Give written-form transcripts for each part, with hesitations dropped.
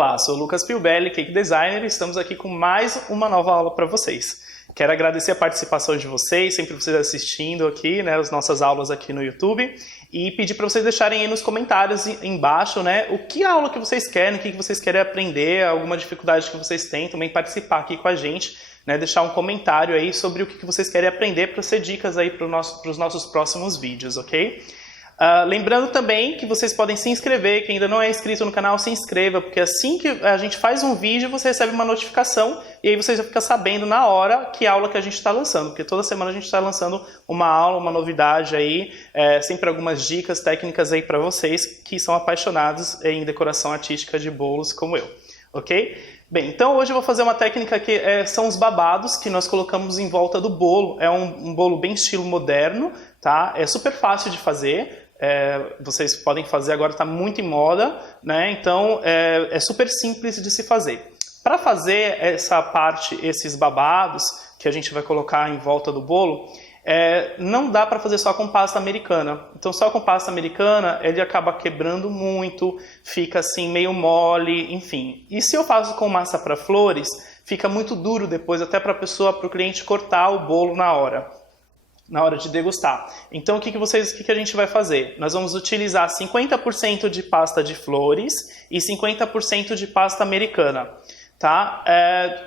Olá, sou o Lucas Piubelli, Cake Designer, e estamos aqui com mais uma nova aula para vocês. Quero agradecer a participação de vocês, sempre vocês assistindo aqui, né, as nossas aulas aqui no YouTube, e pedir para vocês deixarem aí nos comentários embaixo, né, o que aula que vocês querem, o que vocês querem aprender, alguma dificuldade que vocês têm, também participar aqui com a gente, né, deixar um comentário aí sobre o que vocês querem aprender para ser dicas aí para os nossos próximos vídeos, ok? Lembrando também que vocês podem se inscrever, quem ainda não é inscrito no canal, se inscreva, porque assim que a gente faz um vídeo, você recebe uma notificação e aí você já fica sabendo na hora que aula que a gente está lançando, porque toda semana a gente está lançando uma aula, uma novidade aí, sempre algumas dicas técnicas aí para vocês que são apaixonados em decoração artística de bolos como eu, ok? Bem, então hoje eu vou fazer uma técnica que são os babados que nós colocamos em volta do bolo. É um bolo bem estilo moderno, tá? É super fácil de fazer. Vocês podem fazer agora, está muito em moda, né? Então é super simples de se fazer. Para fazer essa parte, esses babados que a gente vai colocar em volta do bolo, não dá para fazer só com pasta americana. Então só com pasta americana ele acaba quebrando muito, fica assim meio mole, enfim. E se eu faço com massa para flores, fica muito duro depois, até para o cliente cortar o bolo na hora de degustar. Então o que a gente vai fazer? Nós vamos utilizar 50% de pasta de flores e 50% de pasta americana. Tá?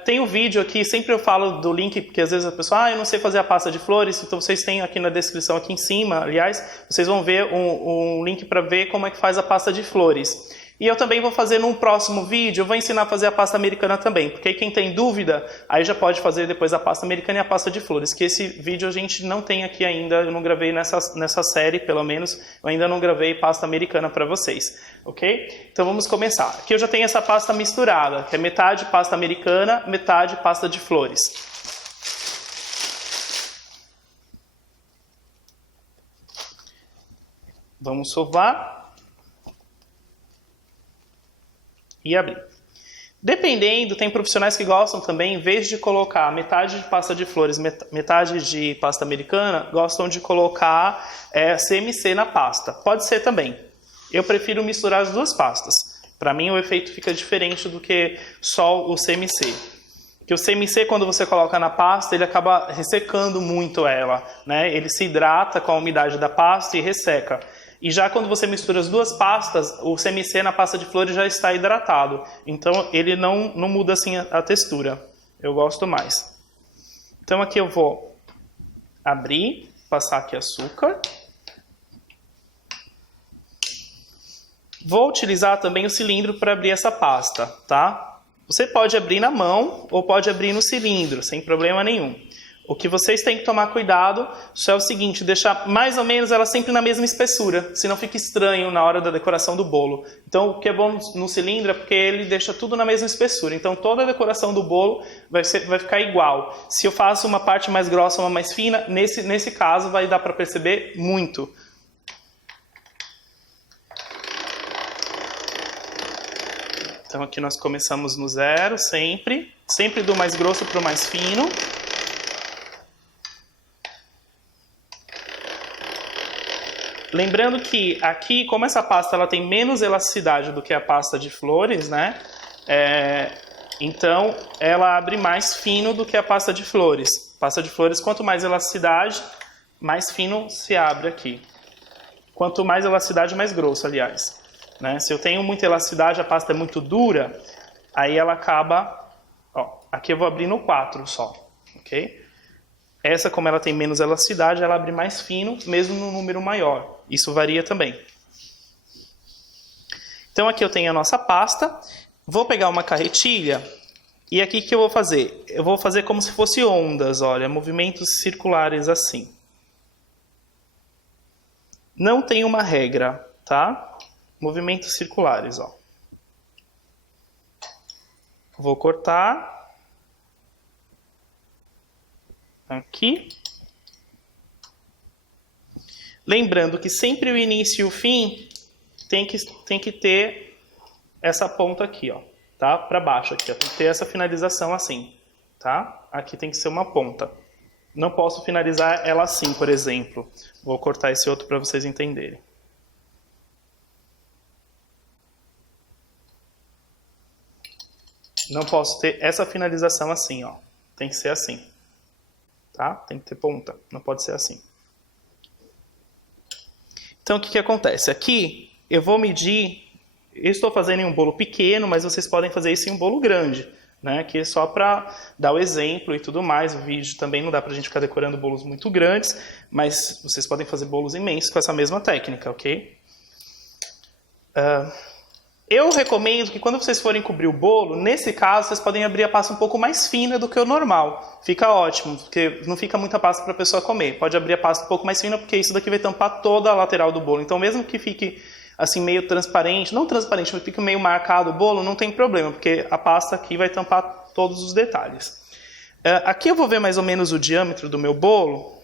Tem um vídeo aqui, sempre eu falo do link, porque às vezes a pessoa, eu não sei fazer a pasta de flores, então vocês têm aqui na descrição, aqui em cima, aliás, vocês vão ver um link para ver como é que faz a pasta de flores. E eu também vou fazer num próximo vídeo, eu vou ensinar a fazer a pasta americana também, porque aí quem tem dúvida, aí já pode fazer depois a pasta americana e a pasta de flores, que esse vídeo a gente não tem aqui ainda, eu não gravei nessa série, pelo menos, eu ainda não gravei pasta americana para vocês, ok? Então vamos começar. Aqui eu já tenho essa pasta misturada, que é metade pasta americana, metade pasta de flores. Vamos sovar. E abrir. Dependendo, tem profissionais que gostam também, em vez de colocar metade de pasta de flores, metade de pasta americana, gostam de colocar CMC na pasta. Pode ser também. Eu prefiro misturar as duas pastas. Para mim o efeito fica diferente do que só o CMC. Porque o CMC, quando você coloca na pasta, ele acaba ressecando muito ela, né? Ele se hidrata com a umidade da pasta e resseca. E já quando você mistura as duas pastas, o CMC na pasta de flores já está hidratado. Então ele não muda assim a textura. Eu gosto mais. Então aqui eu vou abrir, passar aqui açúcar. Vou utilizar também o cilindro para abrir essa pasta, tá? Você pode abrir na mão ou pode abrir no cilindro, sem problema nenhum. O que vocês têm que tomar cuidado só é o seguinte, deixar mais ou menos ela sempre na mesma espessura, senão fica estranho na hora da decoração do bolo. Então o que é bom no cilindro é porque ele deixa tudo na mesma espessura, então toda a decoração do bolo vai ficar igual. Se eu faço uma parte mais grossa ou uma mais fina, nesse caso vai dar para perceber muito. Então aqui nós começamos no zero, sempre do mais grosso para o mais fino. Lembrando que aqui, como essa pasta ela tem menos elasticidade do que a pasta de flores, né? Então ela abre mais fino do que a pasta de flores. Pasta de flores, quanto mais elasticidade, mais fino se abre aqui. Quanto mais elasticidade, mais grosso, aliás. Né? Se eu tenho muita elasticidade, a pasta é muito dura, aí ela acaba... Ó, aqui eu vou abrir no 4 só, ok? Essa, como ela tem menos elasticidade, ela abre mais fino, mesmo no número maior. Isso varia também. Então aqui eu tenho a nossa pasta. Vou pegar uma carretilha e aqui o que eu vou fazer? Eu vou fazer como se fosse ondas, olha, movimentos circulares assim. Não tem uma regra, tá? Movimentos circulares, ó. Vou cortar aqui. Lembrando que sempre o início e o fim tem que ter essa ponta aqui, ó, tá? Para baixo aqui, ó. Tem que ter essa finalização assim, tá? Aqui tem que ser uma ponta. Não posso finalizar ela assim, por exemplo. Vou cortar esse outro para vocês entenderem. Não posso ter essa finalização assim, ó. Tem que ser assim. Tá? Tem que ter ponta. Não pode ser assim. Então, o que acontece? Aqui, eu vou medir... Eu estou fazendo em um bolo pequeno, mas vocês podem fazer isso em um bolo grande. Né? Aqui é só para dar o exemplo e tudo mais. O vídeo também não dá para a gente ficar decorando bolos muito grandes, mas vocês podem fazer bolos imensos com essa mesma técnica, ok? Eu recomendo que quando vocês forem cobrir o bolo, nesse caso, vocês podem abrir a pasta um pouco mais fina do que o normal. Fica ótimo, porque não fica muita pasta para a pessoa comer. Pode abrir a pasta um pouco mais fina, porque isso daqui vai tampar toda a lateral do bolo. Então, mesmo que fique assim meio transparente, não transparente, mas fique meio marcado o bolo, não tem problema, porque a pasta aqui vai tampar todos os detalhes. Aqui eu vou ver mais ou menos o diâmetro do meu bolo.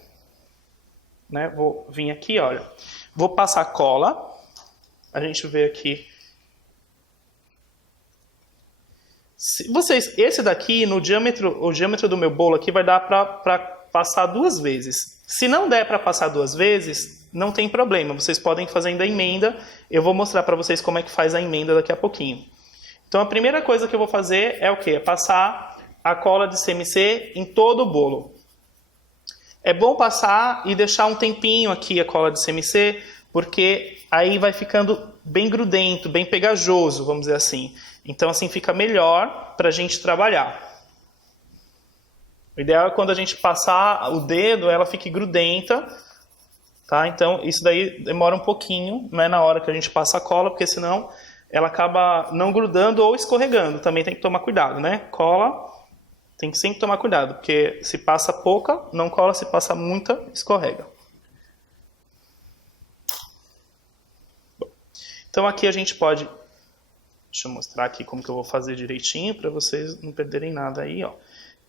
Né? Vou vir aqui, olha. Vou passar cola. A gente vê aqui. Esse daqui, o diâmetro do meu bolo aqui vai dar para passar 2 vezes. Se não der para passar 2 vezes, não tem problema. Vocês podem fazer ainda a emenda. Eu vou mostrar para vocês como é que faz a emenda daqui a pouquinho. Então a primeira coisa que eu vou fazer é o quê? É passar a cola de CMC em todo o bolo. É bom passar e deixar um tempinho aqui a cola de CMC, porque aí vai ficando bem grudento, bem pegajoso, vamos dizer assim. Então assim fica melhor para a gente trabalhar. O ideal é quando a gente passar o dedo, ela fique grudenta. Tá? Então isso daí demora um pouquinho, não é na hora que a gente passa a cola, porque senão ela acaba não grudando ou escorregando. Também tem que tomar cuidado, né? Cola, tem que sempre tomar cuidado, porque se passa pouca, não cola, se passa muita, escorrega. Bom, então aqui a gente pode... Deixa eu mostrar aqui como que eu vou fazer direitinho, para vocês não perderem nada aí, ó.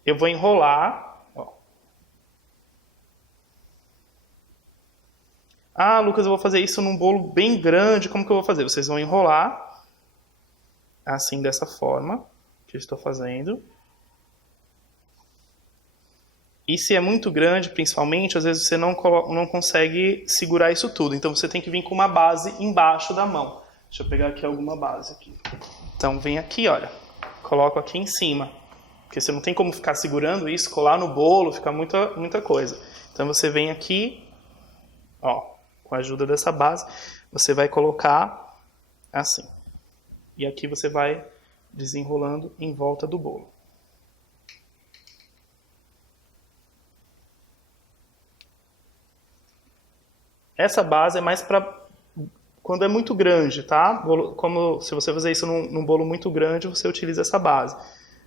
Eu vou enrolar, ó. Ah, Lucas, eu vou fazer isso num bolo bem grande, como que eu vou fazer? Vocês vão enrolar, assim, dessa forma, que eu estou fazendo. E se é muito grande, principalmente, às vezes você não consegue segurar isso tudo. Então você tem que vir com uma base embaixo da mão. Deixa eu pegar aqui alguma base aqui. Então vem aqui, olha. Coloco aqui em cima. Porque você não tem como ficar segurando isso, colar no bolo, fica muita coisa. Então você vem aqui, ó, com a ajuda dessa base, você vai colocar assim. E aqui você vai desenrolando em volta do bolo. Essa base é mais para quando é muito grande, tá? Como se você fazer isso num bolo muito grande, você utiliza essa base.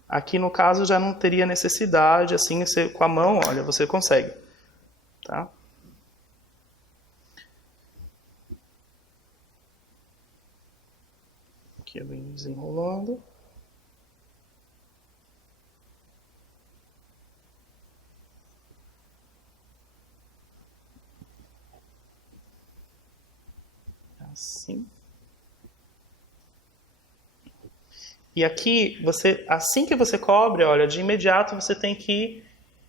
Aqui no caso já não teria necessidade, assim, você, com a mão, olha, você consegue, tá? Aqui eu venho desenrolando. Assim. E aqui, assim que você cobre, olha, de imediato você tem que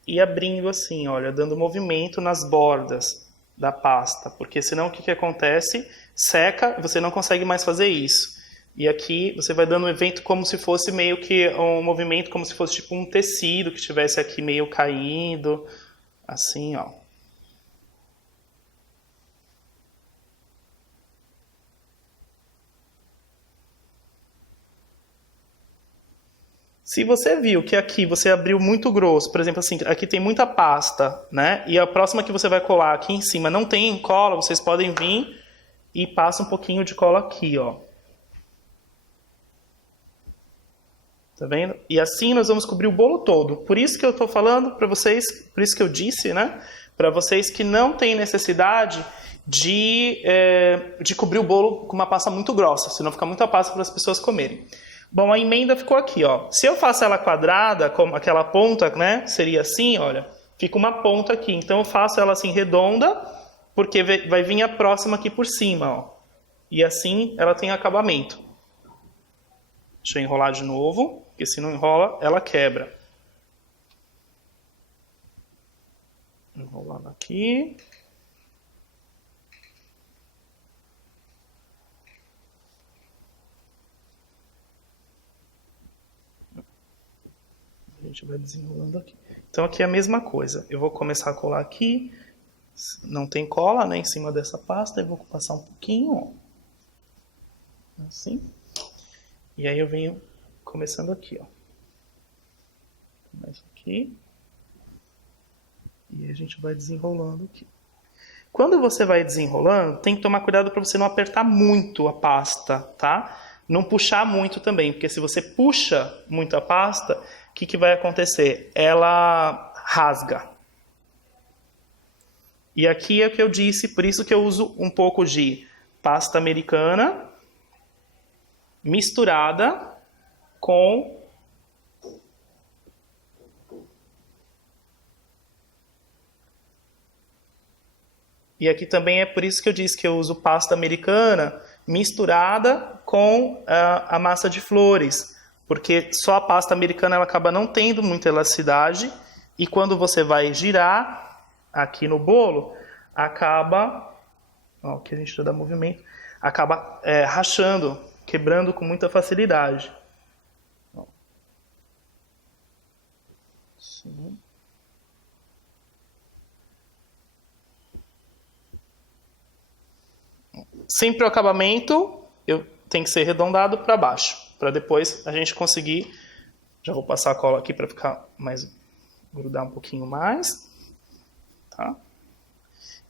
ir abrindo assim, olha, dando movimento nas bordas da pasta, porque senão o que acontece? Seca, você não consegue mais fazer isso. E aqui você vai dando um evento como se fosse meio que um movimento, como se fosse tipo um tecido que estivesse aqui meio caindo, assim, ó. Se você viu que aqui você abriu muito grosso, por exemplo, assim, aqui tem muita pasta, né? E a próxima que você vai colar aqui em cima não tem cola, vocês podem vir e passa um pouquinho de cola aqui, ó. Tá vendo? E assim nós vamos cobrir o bolo todo. Por isso que eu estou falando para vocês, por isso que eu disse, né? Para vocês que não tem necessidade de cobrir o bolo com uma pasta muito grossa, senão fica muita pasta para as pessoas comerem. Bom, a emenda ficou aqui, ó. Se eu faço ela quadrada, como aquela ponta, né? Seria assim, olha. Fica uma ponta aqui. Então eu faço ela assim redonda, porque vai vir a próxima aqui por cima, ó. E assim ela tem acabamento. Deixa eu enrolar de novo, porque se não enrola, ela quebra. Enrolando aqui. gente vai desenrolando aqui. Então aqui é a mesma coisa. Eu vou começar a colar aqui. Não tem cola, né, em cima dessa pasta. Eu vou passar um pouquinho, ó. Assim. E aí eu venho começando aqui, ó. Começo aqui. E a gente vai desenrolando aqui. Quando você vai desenrolando, tem que tomar cuidado para você não apertar muito a pasta, tá? Não puxar muito também, porque se você puxa muito a pasta, o que vai acontecer? Ela rasga. E aqui é o que eu disse, por isso que eu uso um pouco de pasta americana misturada com e aqui também é por isso que eu disse que eu uso pasta americana misturada com a massa de flores, porque só a pasta americana ela acaba não tendo muita elasticidade e quando você vai girar aqui no bolo, acaba, ó, que a gente dá movimento, acaba rachando, quebrando com muita facilidade. Sim. Sempre o acabamento tem que ser arredondado para baixo, para depois a gente conseguir. Já vou passar a cola aqui para ficar mais grudar um pouquinho mais, tá?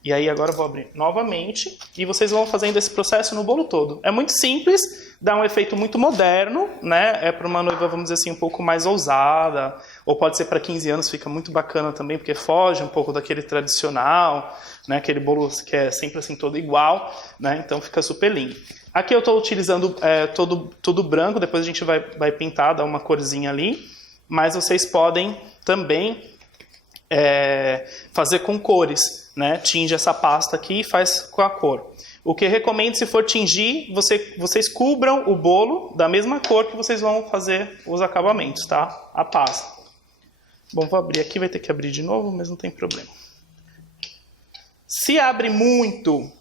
E aí agora eu vou abrir novamente e vocês vão fazendo esse processo no bolo todo. É muito simples, dá um efeito muito moderno, né? É para uma noiva, vamos dizer assim, um pouco mais ousada, ou pode ser para 15 anos, fica muito bacana também, porque foge um pouco daquele tradicional, né? Aquele bolo que é sempre assim todo igual, né? Então fica super lindo. Aqui eu estou utilizando tudo branco, depois a gente vai pintar, dar uma corzinha ali, mas vocês podem também fazer com cores, né? Tinge essa pasta aqui e faz com a cor. O que eu recomendo, se for tingir, vocês cubram o bolo da mesma cor que vocês vão fazer os acabamentos, tá? A pasta. Bom, vou abrir aqui, vai ter que abrir de novo, mas não tem problema. Se abre muito, o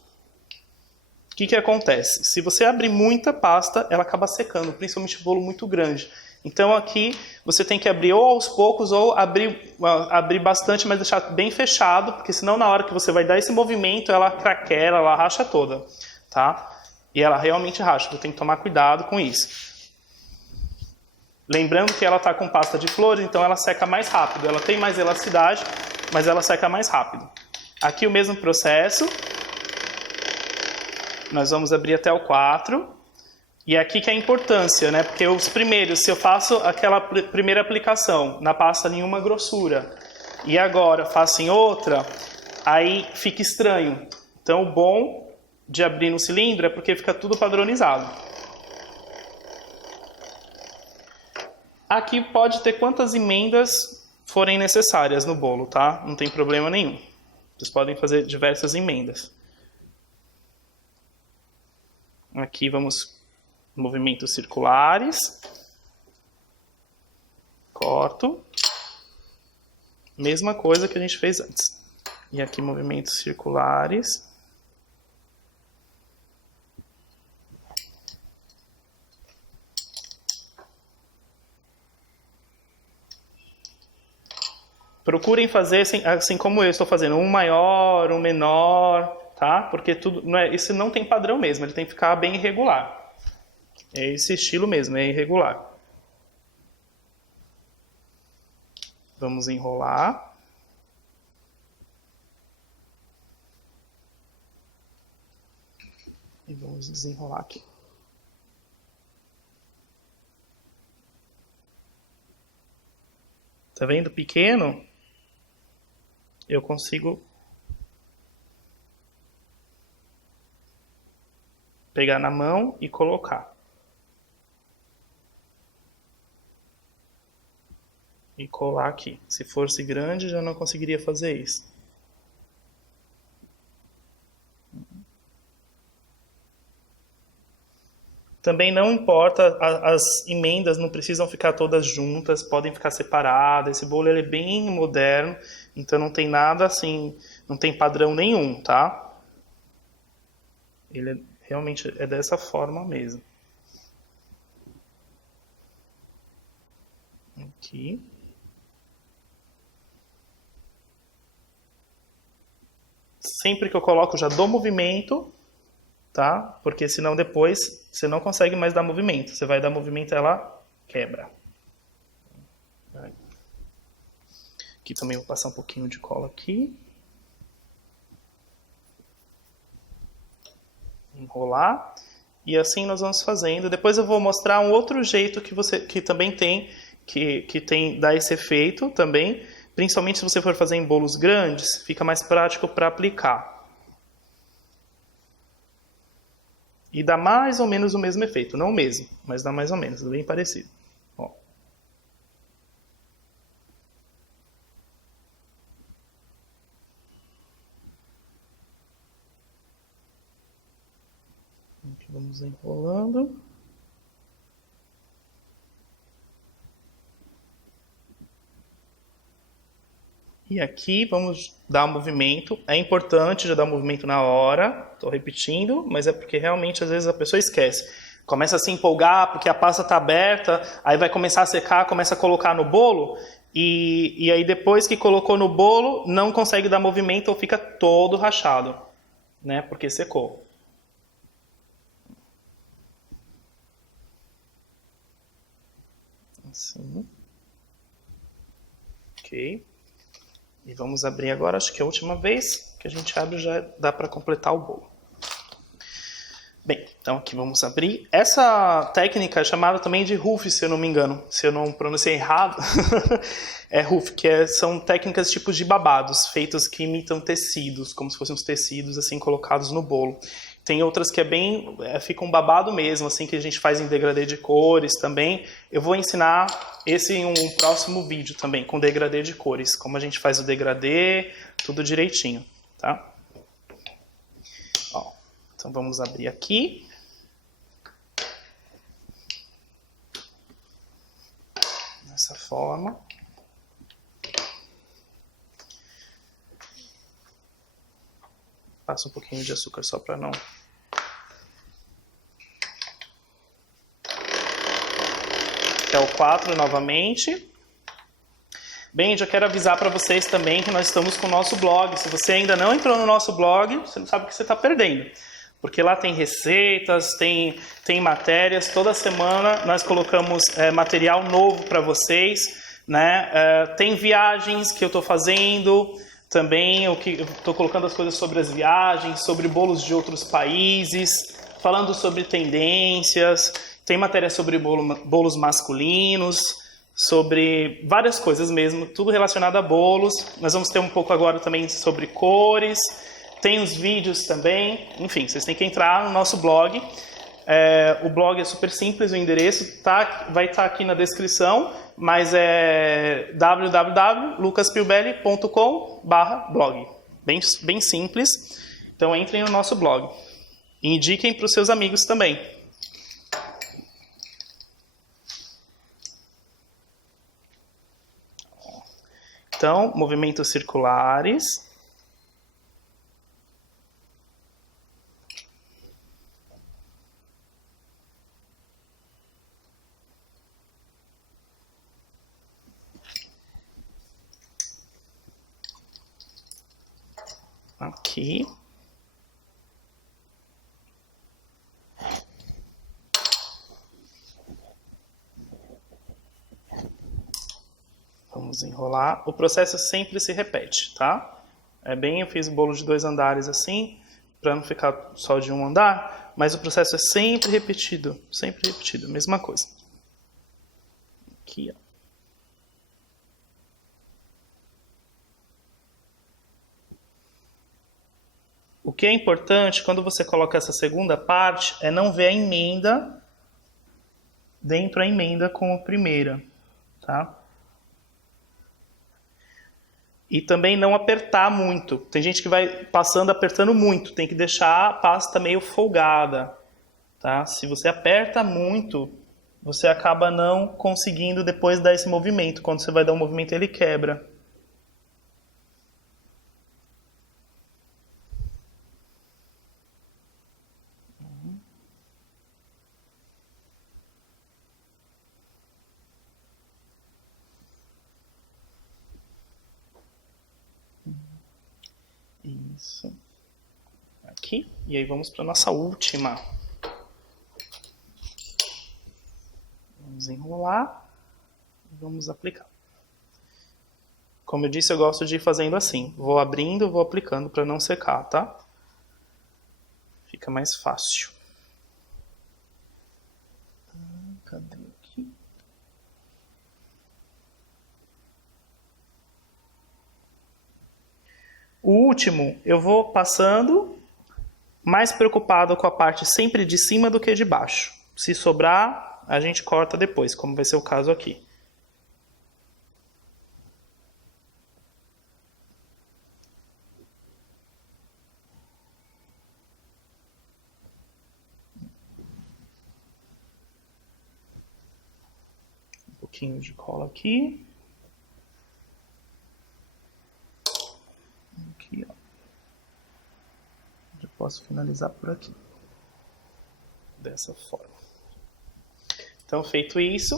que acontece? Se você abrir muita pasta, ela acaba secando, principalmente bolo muito grande. Então aqui você tem que abrir ou aos poucos ou abrir bastante, mas deixar bem fechado, porque senão na hora que você vai dar esse movimento, ela craquela, ela racha toda, tá? E ela realmente racha, você tem que tomar cuidado com isso. Lembrando que ela está com pasta de flores, então ela seca mais rápido. Ela tem mais elasticidade, mas ela seca mais rápido. Aqui o mesmo processo. Nós vamos abrir até o 4. E é aqui que é a importância, né? Porque os primeiros, se eu faço aquela primeira aplicação na pasta em uma grossura e agora faço em outra, aí fica estranho. Então o bom de abrir no cilindro é porque fica tudo padronizado. Aqui pode ter quantas emendas forem necessárias no bolo, tá? Não tem problema nenhum. Vocês podem fazer diversas emendas. Aqui vamos movimentos circulares. Corto. Mesma coisa que a gente fez antes. E aqui movimentos circulares. Procurem fazer assim como eu estou fazendo, um maior, um menor, tá? Porque tudo, isso não tem padrão mesmo, ele tem que ficar bem irregular. É esse estilo mesmo, é irregular. Vamos enrolar. E vamos desenrolar aqui. Tá vendo? Pequeno, eu consigo pegar na mão e colocar. E colar aqui. Se fosse grande, já não conseguiria fazer isso. Também não importa, as emendas não precisam ficar todas juntas, podem ficar separadas. Esse bolo ele é bem moderno, então não tem nada assim, não tem padrão nenhum, tá? Ele realmente é dessa forma mesmo. Aqui. Sempre que eu coloco, eu já dou movimento, tá? Porque senão depois você não consegue mais dar movimento. Você vai dar movimento, ela quebra. Aqui também vou passar um pouquinho de cola aqui. Enrolar. E assim nós vamos fazendo. Depois eu vou mostrar um outro jeito que também tem, dá esse efeito também. Principalmente se você for fazer em bolos grandes, fica mais prático para aplicar. E dá mais ou menos o mesmo efeito. Não o mesmo, mas dá mais ou menos, bem parecido. Ó. Aqui vamos enrolando. E aqui vamos dar um movimento. É importante já dar um movimento na hora. Estou repetindo, mas é porque realmente às vezes a pessoa esquece. Começa a se empolgar porque a pasta está aberta, aí vai começar a secar, começa a colocar no bolo, e aí depois que colocou no bolo, não consegue dar movimento ou fica todo rachado, né? Porque secou. Assim. Ok. E vamos abrir agora, acho que é a última vez que a gente abre já dá para completar o bolo. Bem, então aqui vamos abrir. Essa técnica é chamada também de Ruff, se eu não me engano. Se eu não pronunciei errado, é Ruff, são técnicas tipos de babados, feitos que imitam tecidos, como se fossem os tecidos assim colocados no bolo. Tem outras que fica um babado mesmo, assim, que a gente faz em degradê de cores também. Eu vou ensinar esse em um próximo vídeo também, com degradê de cores. Como a gente faz o degradê, tudo direitinho, tá? Ó, então vamos abrir aqui. Dessa forma. Passa um pouquinho de açúcar só para não... É o 4 novamente. Bem, já quero avisar para vocês também que nós estamos com o nosso blog. Se você ainda não entrou no nosso blog, você não sabe o que você está perdendo. Porque lá tem receitas, tem matérias. Toda semana nós colocamos material novo para vocês, né? Tem viagens que eu estou fazendo também. Eu estou colocando as coisas sobre as viagens, sobre bolos de outros países, falando sobre tendências. Tem matéria sobre bolos masculinos, sobre várias coisas mesmo, tudo relacionado a bolos. Nós vamos ter um pouco agora também sobre cores, tem os vídeos também. Enfim, vocês têm que entrar no nosso blog. O blog é super simples, o endereço vai estar aqui na descrição, mas é www.lucaspiubelli.com/blog. Bem simples. Então entrem no nosso blog. E indiquem para os seus amigos também. Então, movimentos circulares. Aqui. Vamos enrolar. O processo sempre se repete, tá? Eu fiz bolo de 2 andares assim, para não ficar só de um andar, mas o processo é sempre repetido, mesma coisa. Aqui, ó. O que é importante quando você coloca essa segunda parte é não ver a emenda dentro da emenda com a primeira, tá? E também não apertar muito. Tem gente que vai passando apertando muito. Tem que deixar a pasta meio folgada. Tá? Se você aperta muito, você acaba não conseguindo depois dar esse movimento. Quando você vai dar um movimento, ele quebra. Isso. Aqui. E aí vamos para a nossa última. Vamos enrolar e vamos aplicar. Como eu disse, eu gosto de ir fazendo assim. Vou abrindo, vou aplicando para não secar, tá? Fica mais fácil. Cadê aqui? O último, eu vou passando, mais preocupado com a parte sempre de cima do que de baixo. Se sobrar, a gente corta depois, como vai ser o caso aqui. Um pouquinho de cola aqui. Aqui, ó. Já posso finalizar por aqui. Dessa forma. Então, feito isso,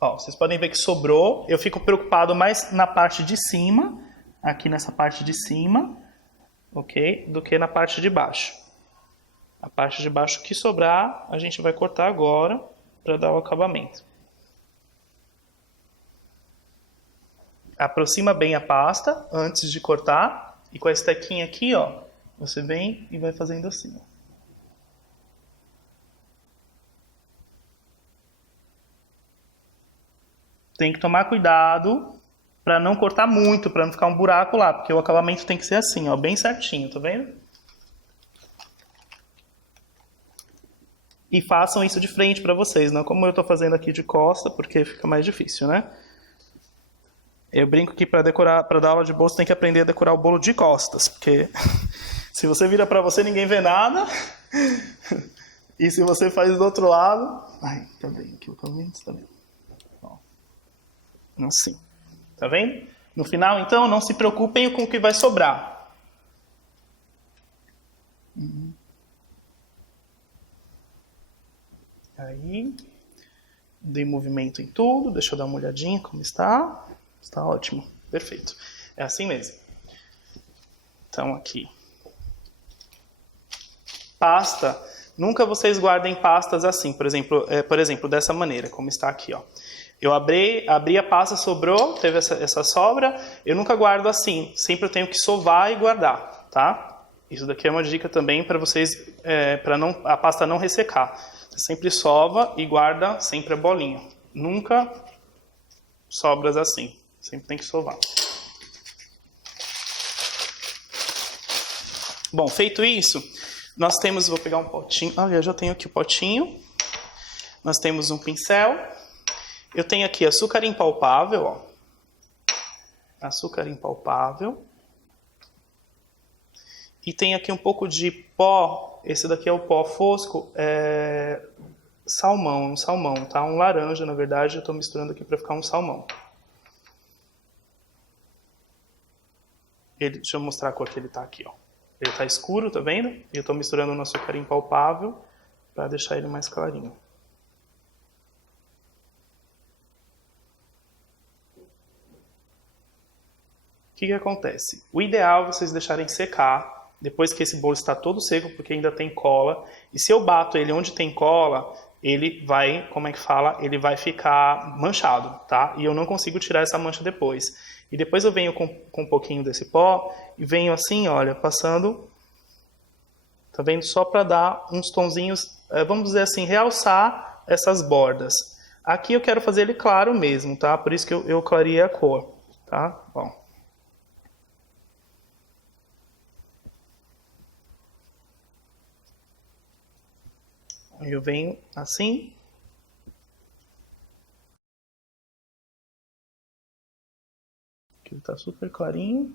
ó, vocês podem ver que sobrou. Eu fico preocupado mais na parte de cima, aqui nessa parte de cima, ok? Do que na parte de baixo. A parte de baixo que sobrar, a gente vai cortar agora para dar o acabamento. Aproxima bem a pasta antes de cortar. E com a estequinha aqui, ó, você vem e vai fazendo assim, ó. Tem que tomar cuidado para não cortar muito, para não ficar um buraco lá, porque o acabamento tem que ser assim, ó, bem certinho, tá vendo? E façam isso de frente para vocês, não como eu estou fazendo aqui de costa, porque fica mais difícil, né? Eu brinco que para decorar, para dar aula de bolo, você tem que aprender a decorar o bolo de costas, porque se você vira para você, ninguém vê nada. E se você faz do outro lado, ai, tá bem aqui o acabamento, tá vendo? Assim, tá vendo? No final, então, não se preocupem com o que vai sobrar. Aí, dei movimento em tudo, deixa eu dar uma olhadinha como está. Está ótimo, perfeito. É assim mesmo. Então, aqui. Pasta, nunca vocês guardem pastas assim, por exemplo, dessa maneira, como está aqui, ó. Eu abri a pasta, sobrou, teve essa sobra. Eu nunca guardo assim. Sempre eu tenho que sovar e guardar, tá? Isso daqui é uma dica também para vocês, para a pasta não ressecar. Você sempre sova e guarda sempre a bolinha. Nunca sobras assim. Sempre tem que sovar. Bom, feito isso, nós temos, vou pegar um potinho. Ah, eu já tenho aqui o potinho. Nós temos um pincel. Eu tenho aqui açúcar impalpável, ó. Açúcar impalpável. E tem aqui um pouco de pó. Esse daqui é o pó fosco. Salmão, um salmão, tá? Um laranja, na verdade. Eu estou misturando aqui para ficar um salmão. Deixa eu mostrar a cor que ele tá aqui, ó. Ele tá escuro, tá vendo? E eu estou misturando no açúcar impalpável para deixar ele mais clarinho. O que acontece? O ideal é vocês deixarem secar, depois que esse bolo está todo seco, porque ainda tem cola. E se eu bato ele onde tem cola, ele vai, como é que fala? Ele vai ficar manchado, tá? E eu não consigo tirar essa mancha depois. E depois eu venho com um pouquinho desse pó e venho assim, olha, passando, tá vendo? Só para dar uns tonzinhos, vamos dizer assim, realçar essas bordas. Aqui eu quero fazer ele claro mesmo, tá? Por isso que eu clareei a cor, tá? Bom. Eu venho assim. Aqui está super clarinho.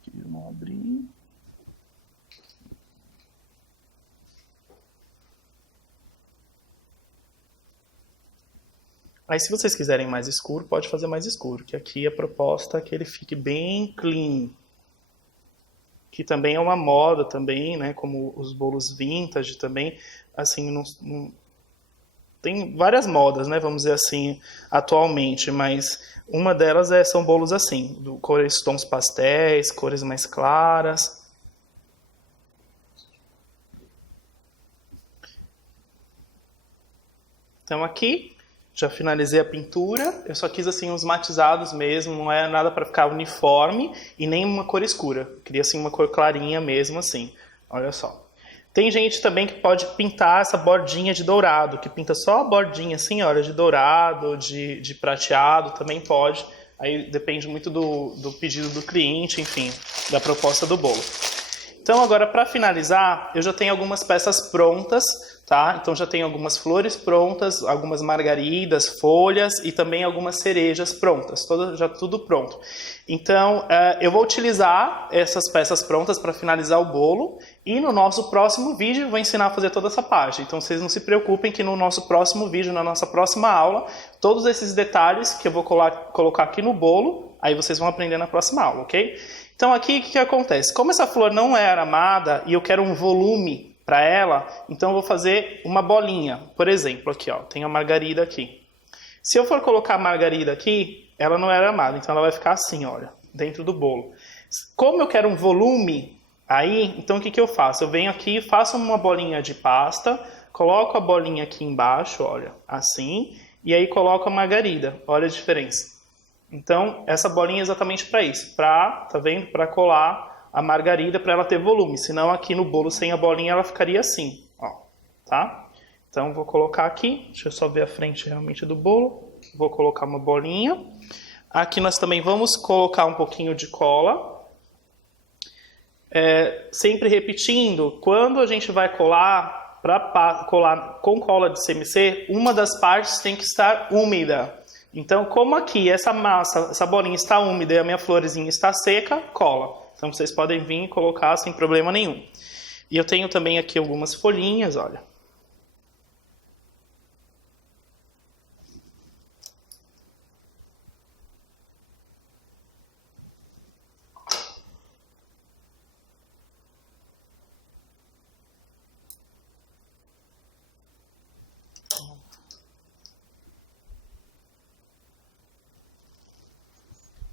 Aqui eu não abri. Aí se vocês quiserem mais escuro, pode fazer mais escuro, que aqui a proposta é que ele fique bem clean. que também é uma moda também, né, como os bolos vintage também, assim, tem várias modas, né, vamos dizer assim, atualmente, mas uma delas são bolos assim, cores, tons pastéis, cores mais claras. Então aqui, já finalizei a pintura, eu só quis assim uns matizados mesmo, não é nada para ficar uniforme e nem uma cor escura. Eu queria assim uma cor clarinha mesmo assim, olha só. Tem gente também que pode pintar essa bordinha de dourado, que pinta só a bordinha assim, olha, de dourado, de prateado, também pode. Aí depende muito do pedido do cliente, enfim, da proposta do bolo. Então agora para finalizar, eu já tenho algumas peças prontas, tá? Então já tenho algumas flores prontas, algumas margaridas, folhas e também algumas cerejas prontas, já tudo pronto. Então eu vou utilizar essas peças prontas para finalizar o bolo e no nosso próximo vídeo eu vou ensinar a fazer toda essa parte. Então vocês não se preocupem que no nosso próximo vídeo, na nossa próxima aula, todos esses detalhes que eu vou colocar aqui no bolo, aí vocês vão aprender na próxima aula, ok? Então aqui o que acontece? Como essa flor não é aramada e eu quero um volume para ela, então eu vou fazer uma bolinha. Por exemplo, aqui ó, tem a margarida aqui. Se eu for colocar a margarida aqui, ela não é aramada, então ela vai ficar assim, olha, dentro do bolo. Como eu quero um volume aí, então o que eu faço? Eu venho aqui, faço uma bolinha de pasta, coloco a bolinha aqui embaixo, olha, assim, e aí coloco a margarida. Olha a diferença. Então, essa bolinha é exatamente para isso, tá vendo? Para colar a margarida, para ela ter volume. Senão aqui no bolo sem a bolinha ela ficaria assim, ó, tá? Então vou colocar aqui, deixa eu só ver a frente realmente do bolo. Vou colocar uma bolinha. Aqui nós também vamos colocar um pouquinho de cola. Sempre repetindo, quando a gente vai colar, para colar com cola de CMC, uma das partes tem que estar úmida. Então, como aqui essa massa, essa bolinha está úmida e a minha florzinha está seca, cola. Então, vocês podem vir e colocar sem problema nenhum. E eu tenho também aqui algumas folhinhas, olha.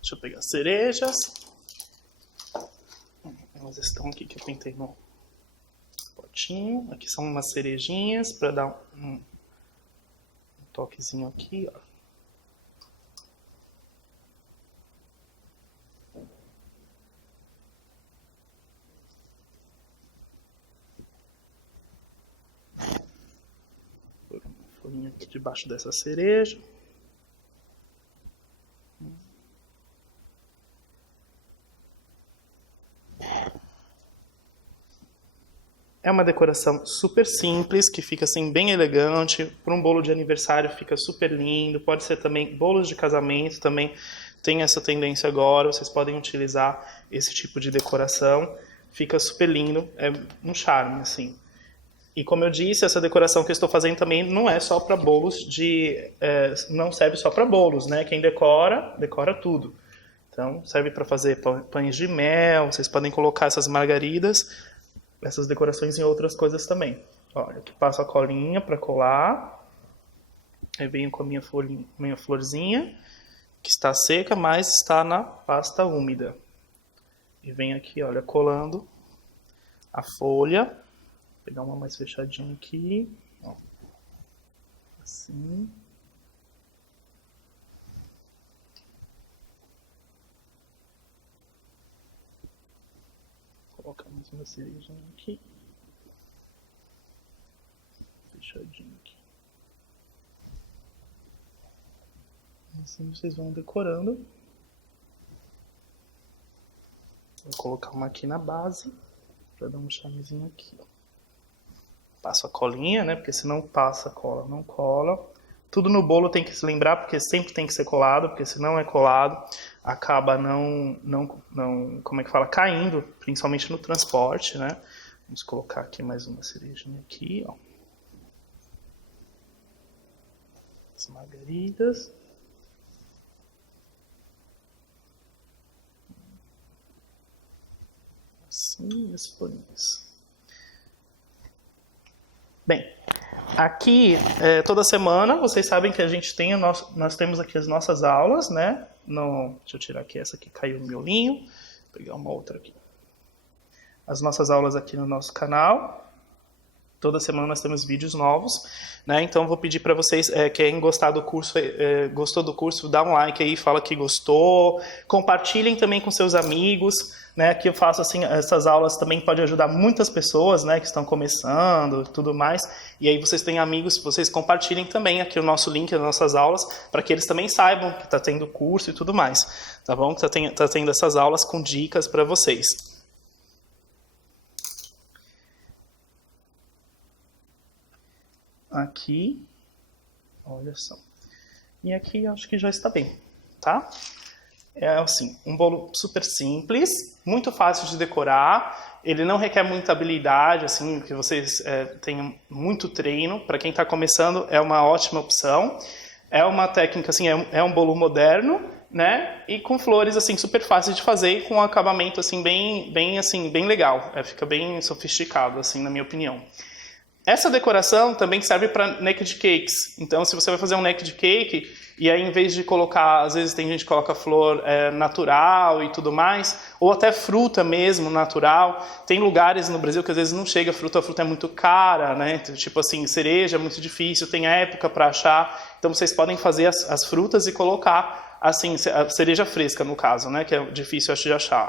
Deixa eu pegar as cerejas. Elas estão aqui que eu pintei no potinho. Aqui são umas cerejinhas para dar um toquezinho aqui, ó. Vou pôr uma folhinha aqui debaixo dessa cereja. É uma decoração super simples, que fica assim bem elegante. Para um bolo de aniversário fica super lindo. Pode ser também bolos de casamento, também tem essa tendência agora. Vocês podem utilizar esse tipo de decoração. Fica super lindo, é um charme assim. E como eu disse, essa decoração que eu estou fazendo também não é só para bolos não serve só para bolos, né? Quem decora, decora tudo. Então serve para fazer pães de mel, vocês podem colocar essas margaridas, essas decorações em outras coisas também. Olha, aqui passo a colinha para colar. Aí venho com a minha florzinha, que está seca, mas está na pasta úmida. E venho aqui, olha, colando a folha. Vou pegar uma mais fechadinha aqui. Ó. Assim. Vou colocar mais uma cerejinha aqui. Fechadinho aqui. Assim vocês vão decorando. Vou colocar uma aqui na base, para dar um charmezinho aqui, ó. Passo a colinha, né, porque se não passa a cola, não cola. Tudo no bolo tem que se lembrar, porque sempre tem que ser colado, porque se não é colado, acaba como é que fala, caindo, principalmente no transporte, né. Vamos colocar aqui mais uma cerejinha aqui, ó. As margaridas. Assim, as folhinhas. Bem, aqui, toda semana, vocês sabem que a gente tem, nós temos aqui as nossas aulas, né? Deixa eu tirar aqui, essa aqui caiu no miolinho. Vou pegar uma outra aqui. As nossas aulas aqui no nosso canal. Toda semana nós temos vídeos novos, né? Então vou pedir para vocês, quem gostar do curso, gostou do curso, dá um like aí, fala que gostou. Compartilhem também com seus amigos, né? Que eu faço assim, essas aulas também podem ajudar muitas pessoas, né? Que estão começando e tudo mais. E aí vocês têm amigos, vocês compartilhem também aqui o nosso link das nossas aulas, para que eles também saibam que está tendo curso e tudo mais, tá bom? Que tá tendo essas aulas com dicas para vocês. Aqui, olha só. E aqui acho que já está bem, tá? É assim, um bolo super simples, muito fácil de decorar. Ele não requer muita habilidade, assim, que vocês tenham muito treino. Para quem está começando, é uma ótima opção. É uma técnica, assim, é um bolo moderno, né? E com flores, assim, super fácil de fazer e com um acabamento, assim, bem legal. Fica bem sofisticado, assim, na minha opinião. Essa decoração também serve para naked cakes. Então, se você vai fazer um naked cake, e aí em vez de colocar, às vezes tem gente que coloca flor natural e tudo mais, ou até fruta mesmo, natural. Tem lugares no Brasil que às vezes não chega fruta, a fruta é muito cara, né? Tipo assim, cereja é muito difícil, tem época para achar. Então, vocês podem fazer as frutas e colocar, assim, a cereja fresca, no caso, né? Que é difícil, acho, de achar.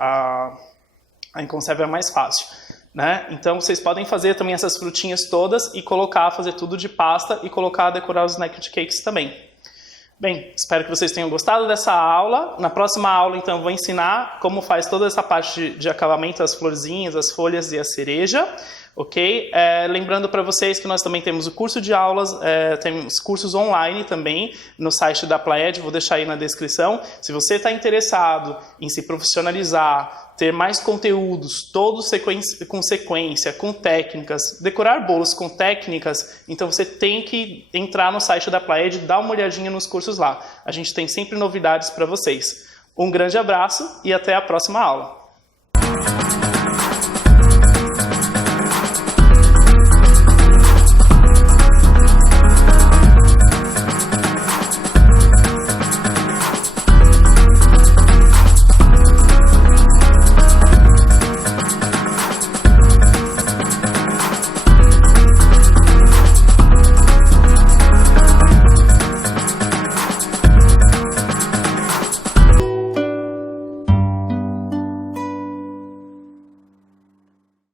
A em conserva é mais fácil. Né? Então vocês podem fazer também essas frutinhas todas e fazer tudo de pasta e decorar os naked cakes também. Bem, espero que vocês tenham gostado dessa aula. Na próxima aula, então, eu vou ensinar como faz toda essa parte de acabamento, as florzinhas, as folhas e a cereja. Ok? Lembrando para vocês que nós também temos o curso de aulas, temos cursos online também no site da Plaed, vou deixar aí na descrição. Se você está interessado em se profissionalizar, ter mais conteúdos, todos com sequência, com técnicas, decorar bolos com técnicas, então você tem que entrar no site da Plaed e dar uma olhadinha nos cursos lá. A gente tem sempre novidades para vocês. Um grande abraço e até a próxima aula.